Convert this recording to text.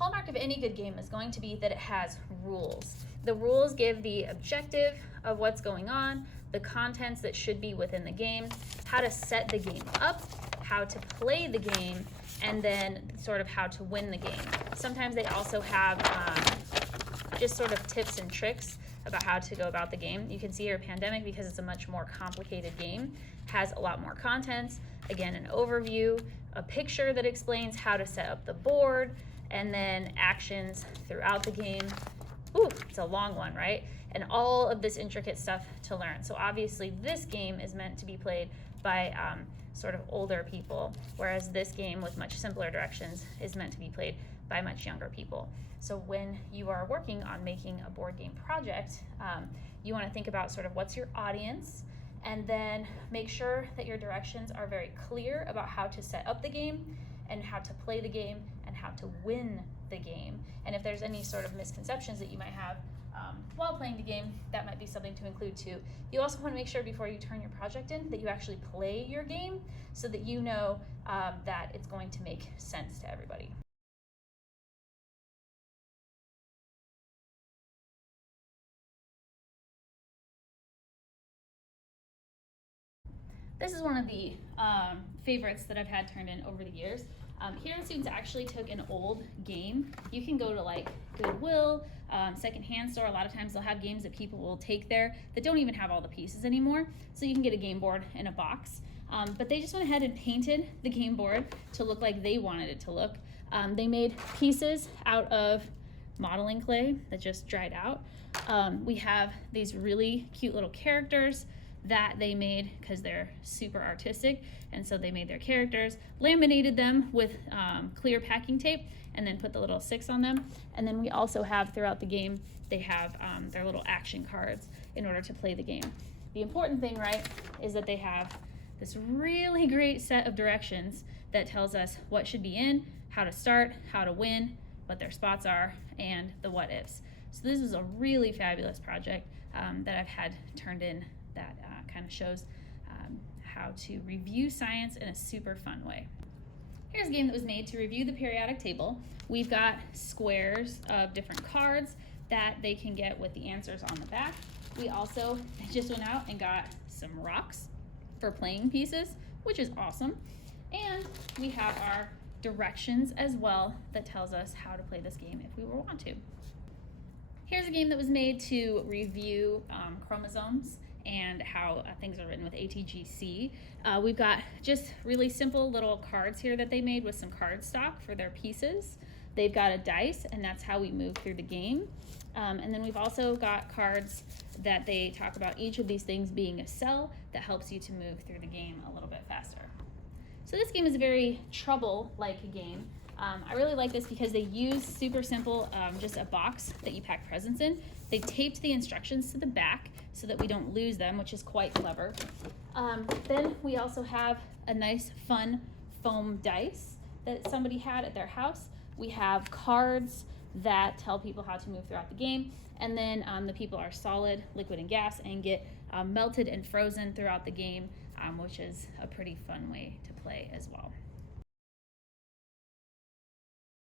hallmark of any good game is going to be that it has rules. The rules give the objective of what's going on, the contents that should be within the game, how to set the game up, how to play the game, and then sort of how to win the game. Sometimes they also have just sort of tips and tricks about how to go about the game. You can see here Pandemic, because it's a much more complicated game, has a lot more contents. Again, an overview, a picture that explains how to set up the board, and then actions throughout the game. Ooh, it's a long one, right? And all of this intricate stuff to learn. So obviously this game is meant to be played by sort of older people, whereas this game with much simpler directions is meant to be played by much younger people. So when you are working on making a board game project, you want to think about sort of what's your audience, and then make sure that your directions are very clear about how to set up the game and how to play the game and how to win the game. And if there's any sort of misconceptions that you might have while playing the game, that might be something to include too. You also want to make sure before you turn your project in that you actually play your game so that you know that it's going to make sense to everybody. This is one of the favorites that I've had turned in over the years. Here the students actually took an old game. You can go to like Goodwill, secondhand store. A lot of times they'll have games that people will take there that don't even have all the pieces anymore. So you can get a game board in a box. But they just went ahead and painted the game board to look like they wanted it to look. They made pieces out of modeling clay that just dried out. We have these really cute little characters that they made because they're super artistic, and so they made their characters, laminated them with clear packing tape, and then put the little sticks on them. And then we also have throughout the game, they have their little action cards in order to play the game. The important thing, right, is that they have this really great set of directions that tells us what should be in, how to start, how to win, what their spots are, and the what ifs. So this is a really fabulous project that I've had turned in that kind of shows how to review science in a super fun way. Here's a game that was made to review the periodic table. We've got squares of different cards that they can get with the answers on the back. We also just went out and got some rocks for playing pieces, which is awesome. And we have our directions as well that tells us how to play this game if we want to. Here's a game that was made to review chromosomes and how things are written with ATGC. We've got just really simple little cards here that they made with some cardstock for their pieces. They've got a dice, and that's how we move through the game. And then we've also got cards that they talk about each of these things being a cell that helps you to move through the game a little bit faster. So this game is a very trouble-like game. I really like this because they use super simple, just a box that you pack presents in. They taped the instructions to the back so that we don't lose them, which is quite clever. Then we also have a nice fun foam dice that somebody had at their house. We have cards that tell people how to move throughout the game. And then the people are solid, liquid, and gas and get melted and frozen throughout the game, which is a pretty fun way to play as well.